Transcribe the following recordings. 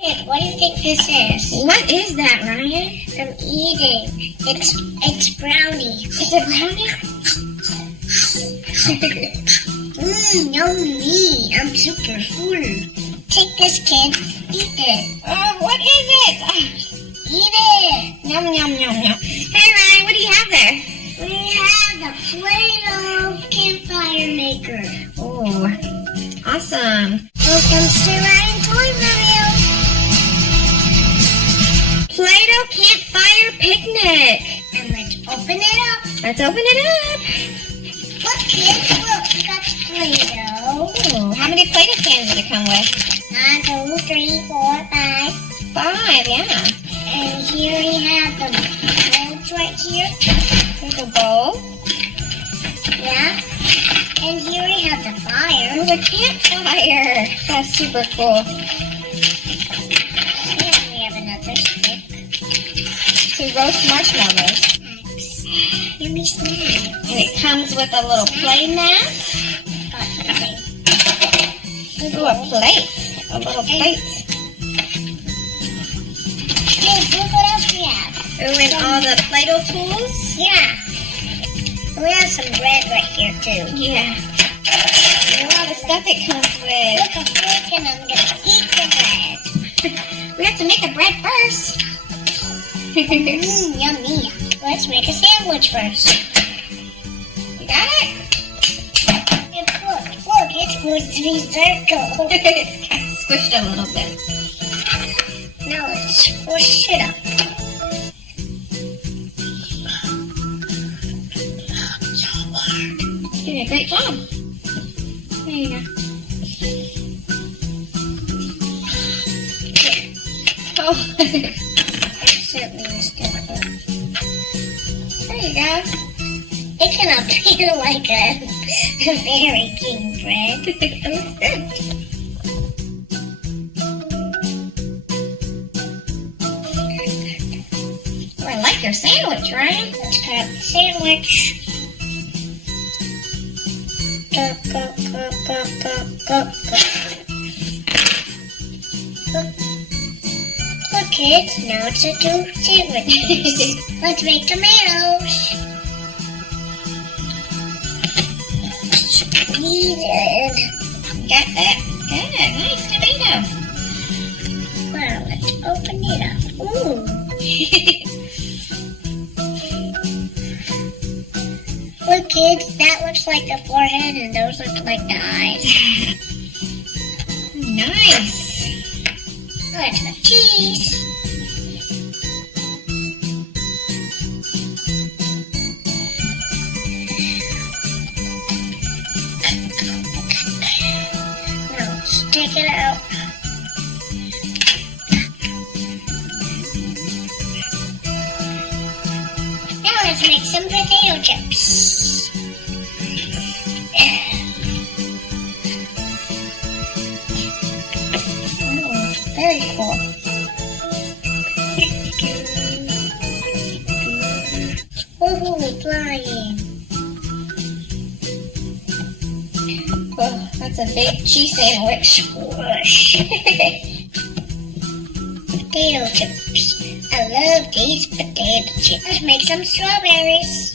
Hey, what do you think this is? What is that, Ryan? I'm eating. It's brownie. It's a brownie? Yummy. I'm super full. Take this, kid. Eat it. Oh, what is it? Eat it. Yum, yum, yum, yum. Hey, Ryan, what do you have there? We have the Play-Doh campfire maker. Oh, awesome. Welcome to Ryan Toy Mario. Play-Doh campfire picnic. And let's open it up. Let's open it up. Look, kids, look, that's Play-Doh. Oh, how many Play-Doh cans did it come with? 1, 2, 3, 4, 5. 5, yeah. And here we have the molds right here. There's a bowl. Yeah. And here we have the fire. Oh, the campfire. That's super cool. And we have another stick. To roast marshmallows. Yummy snack. And it comes with a little play mat. Ooh, a plate. A little plate. Hey, look what else we have. Ooh, and all the Play-Doh tools. Yeah. We have some bread right here, too. Yeah. And all the stuff it comes with. Look, a fork, and I'm going to eat the bread. We have to make the bread first. Yummy. Let's make a sandwich first. You got it? And look, it's going to be circle. It's kind of squished a little bit. Now let's push it up. You did a great job. There you go. Oh, Certainly is difficult. there you go. It can appear like a very king bread. It looks good. Oh, I like your sandwich, Ryan. Let's cut up the sandwich. Go, go, go, go, go, go, go. Look, kids, now it's a two sandwiches. Let's make tomatoes. Squeeze it. Got that? Good. Nice tomato. Well, let's open it up. Ooh. Look, kids, that looks like the forehead and those look like the eyes. Nice. Let's put cheese. Now let's take it out. Now let's make some potato chips. Oh, very cool. Oh, flying. Oh, that's a big cheese sandwich. Whoosh. Potato chips. I love these potato chips. Let's make some strawberries.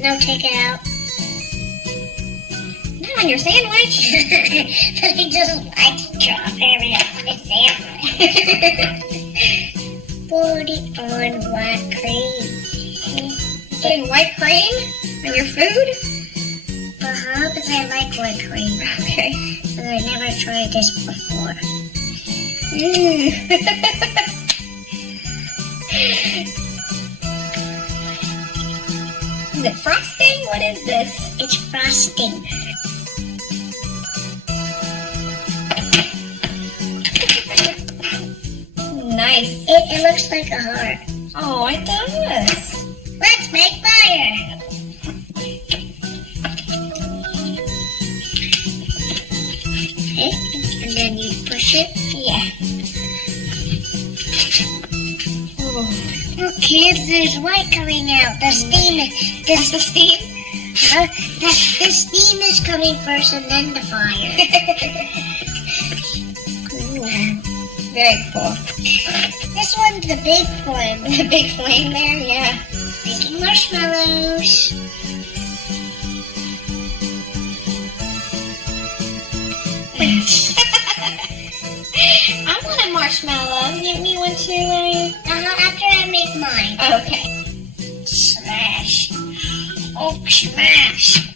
Now take it out. Not on your sandwich. But he doesn't like strawberry on his sandwich. Put it on white cream. Putting white cream on your food? Because I like white cream. Okay. But I never tried this before. Is it frosting? What is this? It's frosting. Nice. It looks like a heart. Oh, it does. Let's make fire. Okay, and then you push it. Yeah. Oh. Look, kids, there's white coming out. The steam. That's the steam? The steam is coming first, and then the fire. Very cool. This one's the big one. The big flame there, yeah. Making marshmallows. I want a marshmallow. Give me one too, Larry. After I make mine. Okay. Smash. Oh, smash.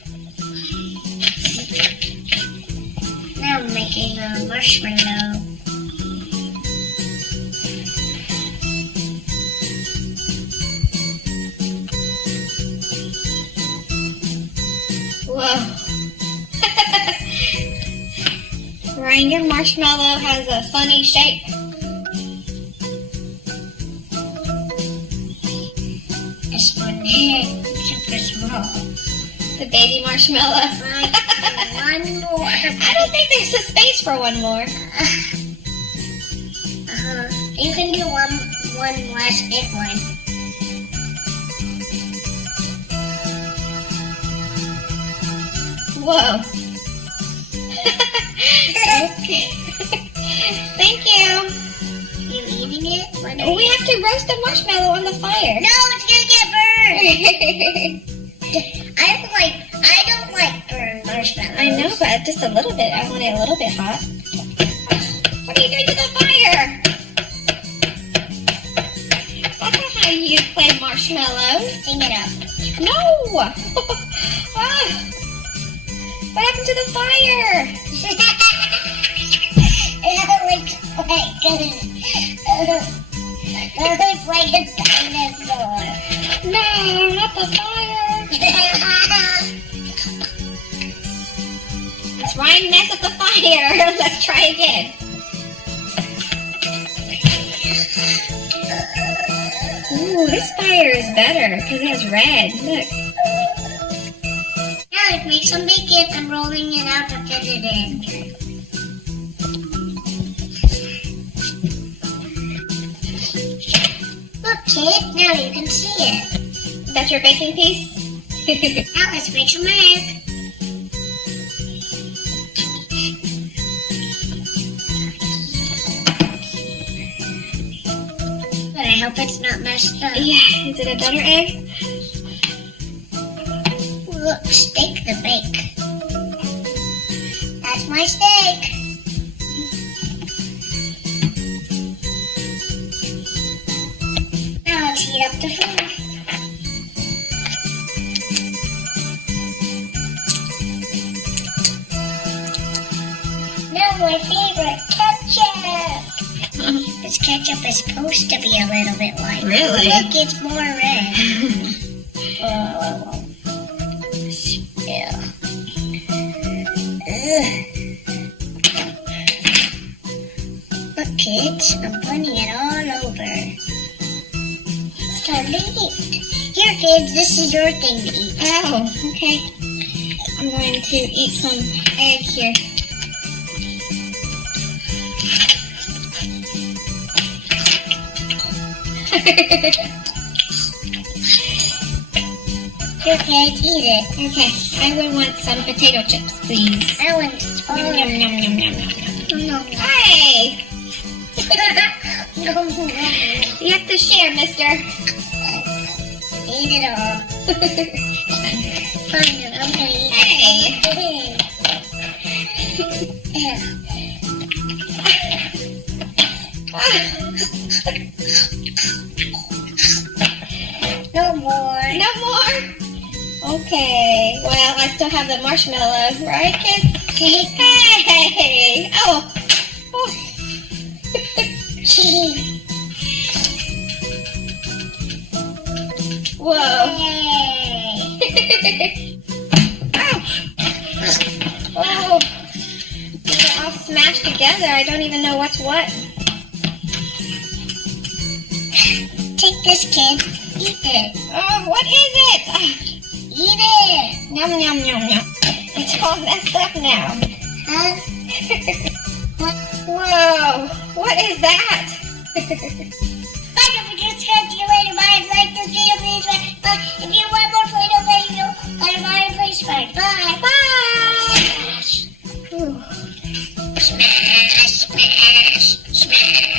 Now I'm making a marshmallow. Whoa. Ryan, your marshmallow has a funny shape. This one here, super small. The baby marshmallow. One more. I don't think there's a space for one more. You can do one last big one. Whoa. Okay. Thank you. You eating it? We have to roast the marshmallow on the fire. No, it's gonna get burned. I don't like burned marshmallows. I know, but just a little bit. I want it a little bit hot. What are you doing to the fire? That's not how you play marshmallow. Sing it up. No! Ah. What happened to the fire? It looks like a dinosaur. No, not the fire. Let's Ryan mess up the fire. Let's try again. Ooh, this fire is better because it has red. Look. Now let's make some bacon. I'm rolling it out to fit it in. Look, kid. Now you can see it. That's your baking piece? Now let's make some egg. But I hope it's not messed up. Yeah, is it a butter egg? Look, steak the bake. That's my steak. Now let's heat up the food. Now my favorite, ketchup. This ketchup is supposed to be a little bit white. Really? Look, it's more red. Whoa. Spill. Ugh. Look, kids, I'm putting it all over. It's time to eat. Here, kids, this is your thing to eat. Oh, okay. I'm going to eat some egg here. Here, kids, eat it. Okay, I would want some potato chips, please. I want all Yum, of yum, it. yum, yum, yum, yum, yum. No. Hey! No. You have to share, mister. Eat it all. Fine, I'm gonna eat No more. No more? Okay, well, I still have the marshmallow, right, kids? Hey! Oh! Oh. Whoa! Yay. Oh! They're all smashed together. I don't even know what's what. Take this, kid. Eat it. Oh, what is it? Eat it. Yum, yum, yum, yum. It's all messed up now. Huh? Whoa! What is that? Bye, don't forget to catch you later. Bye. Like this video, please. Bye. If you want more Play-Doh video, go to my place. Bye. Bye. Bye! Smash, smash, smash.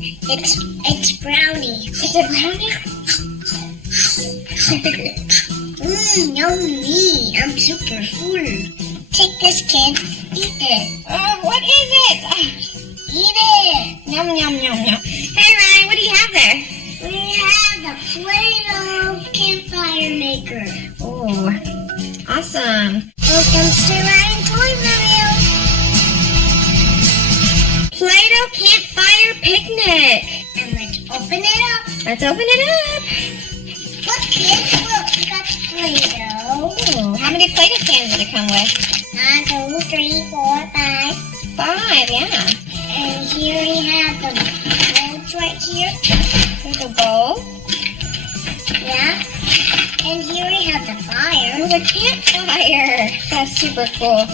It's brownie. It's a brownie? Yummy. I'm super full. Take this, kid. Eat it. Oh, what is it? Eat it. Yum, yum, yum, yum. Hey, Ryan, what do you have there? We have the Play-Doh campfire maker. Oh, awesome. Welcome to Ryan Toy Video. Play-Doh campfire picnic. And let's open it up. Let's open it up. Look, kids, look, we got Play-Doh. Ooh, how many Play-Doh cans did it come with? 1, 2, 3, 4, 5. 5, yeah. And here we have the molds right here. Here's a bowl. Yeah. And here we have the fire. Oh, the campfire. That's super cool.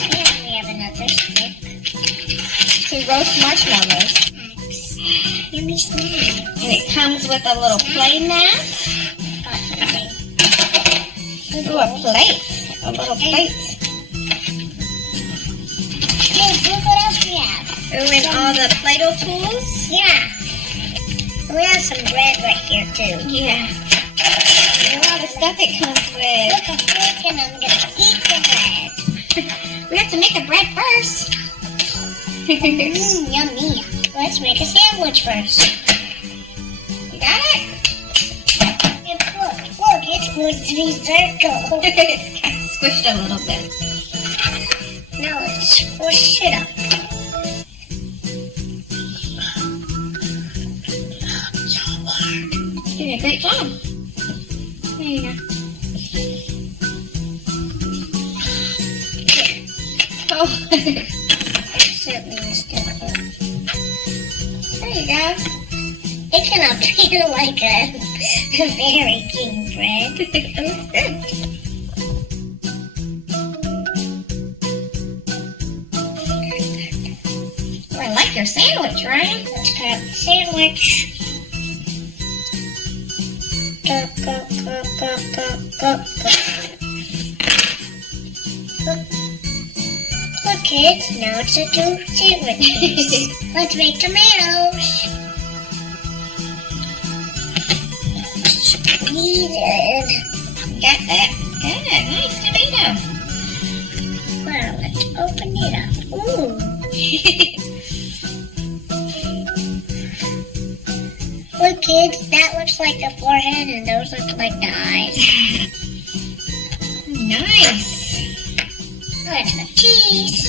And we have another stick. To roast marshmallows. Yummy snack. And it comes with a little play mat. Ooh, a plate. A little plate. Kids, look what else we have. Ooh, and all the Play-Doh tools. Yeah. We have some bread right here, too. Yeah. And all the stuff it comes with. Look, a fork, and I'm going to eat the bread. We have to make the bread first. Yummy. Let's make a sandwich first. You got it? And look, it's going to be circle. It's kind of squished a little bit. Now let's squish it up. So hard. You did a great job. There you go. Oh, there Certainly missed it. you go. It cannot be like a Very King bread. Oh, I like your sandwich, Ryan. Let's cut up the sandwich. Go, go, go, go, go, go, go. Look, kids, now it's a two sandwiches. Let's make tomatoes. Squeeze it. Got that? Good. Nice tomato. Well, let's open it up. Ooh. Look, kids, that looks like the forehead, and those look like the eyes. Nice. Let's make cheese.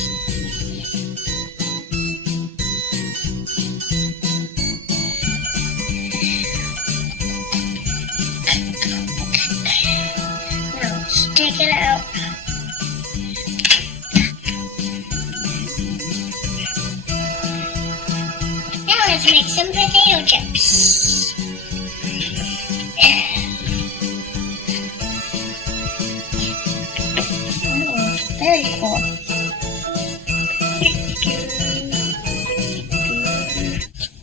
Now let's take it out. Now let's make some potato chips. Very cool.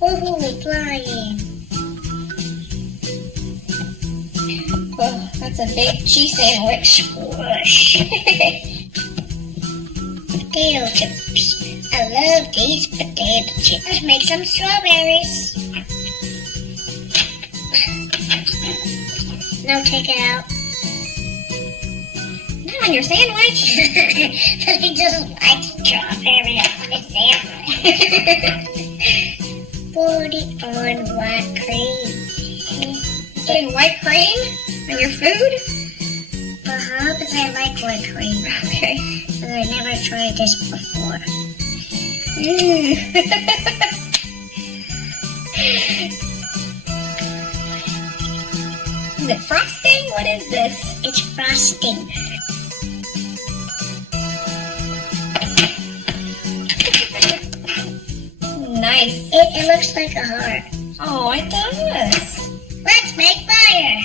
Woohoo, flying. Oh, that's a big cheese sandwich. Whoosh. Potato chips. I love these potato chips. Let's make some strawberries. Now take it out. Not on your sandwich. I just like strawberry on my sandwich. Put it on white cream. Putting white cream on your food? Because I like white cream. Okay. But I never tried this before. Is it frosting? What is this? It's frosting. Nice. It looks like a heart. Oh, it does. Let's make fire.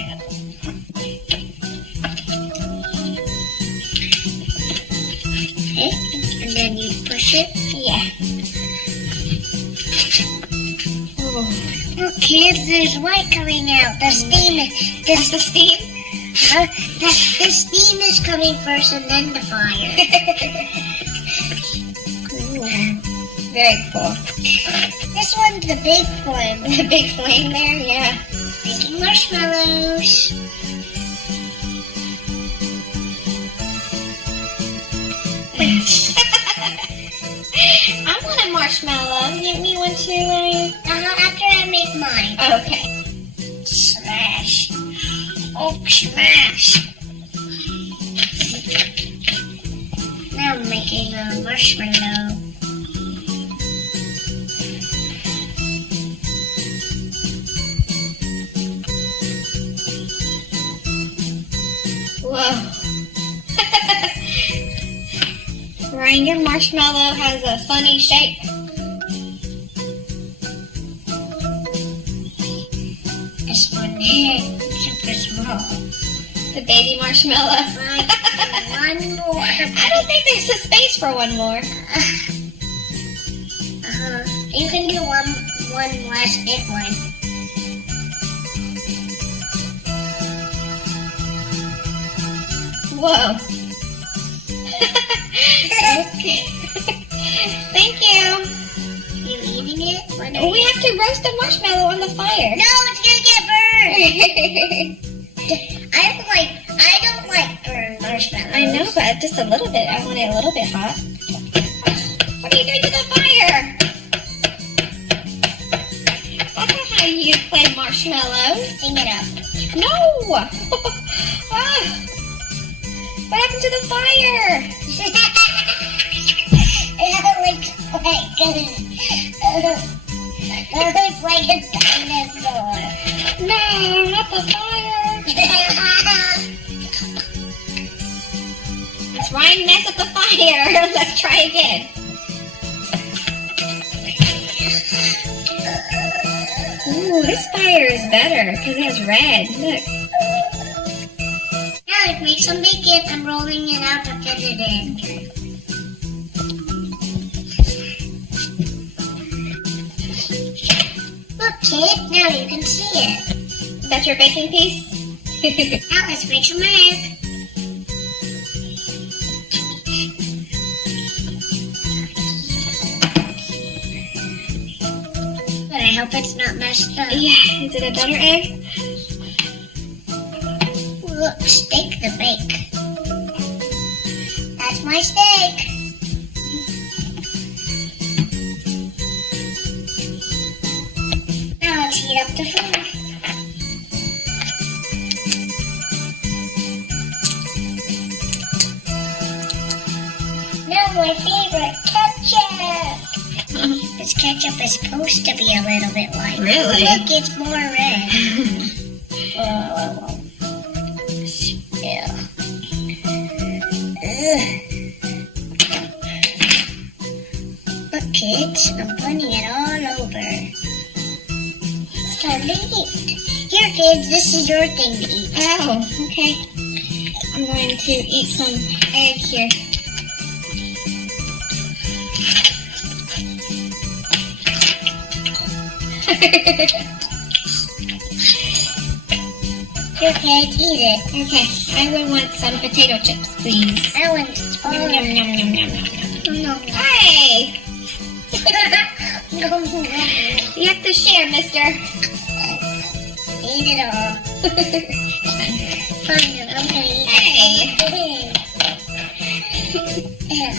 Okay, and then you push it. Yeah. Oh, Look, kids, there's white coming out. The steam. that's the steam. The steam is coming first, and then the fire. Ooh. Very cool. This one's the big one. The big flame there, yeah. Making marshmallows. I want a marshmallow. Give me one too, Ryan. After I make mine. Okay. Smash. Oh, smash. Now I'm making a marshmallow. Whoa. Ryan, your marshmallow has a funny shape. This one here, super small. The baby marshmallow. One more. I don't think there's a space for one more. You can do one last big one. Whoa. Okay. Thank you. You eating it? We have to roast the marshmallow on the fire. No, it's gonna get burned. I don't like burned marshmallows. I know, but just a little bit. I want it a little bit hot. What are you doing to the fire? That's not how you play marshmallows. Sing it up. No! Ah. What happened to the fire? That looks like a dinosaur. No, not the fire. Let's Ryan mess up the fire. Let's try again. Ooh, this fire is better because it has red. Look. Now let's make some bacon. I'm rolling it out to fit it in. Look, kid, now you can see it. That's your baking piece? Now let's make some egg. But I hope it's not messed up. Yeah, is it a butter egg? Look, steak the bake. That's my steak. Now let's heat up the food. Now my favorite, ketchup. This ketchup is supposed to be a little bit white. Really? Look, it's more red. Whoa. Spill. Look, kids, I'm putting it all over. It's time to eat. Here, kids, this is your thing to eat. Oh, okay. I'm going to eat some egg here. Here, kids, eat it. Okay, I would want some potato chips, please. I want all Yum, of yum, it. yum, yum, yum, yum, yum. No. Hey! No. You have to share, mister. Eat it all. Fine, I'm gonna eat Hey! it. Yeah.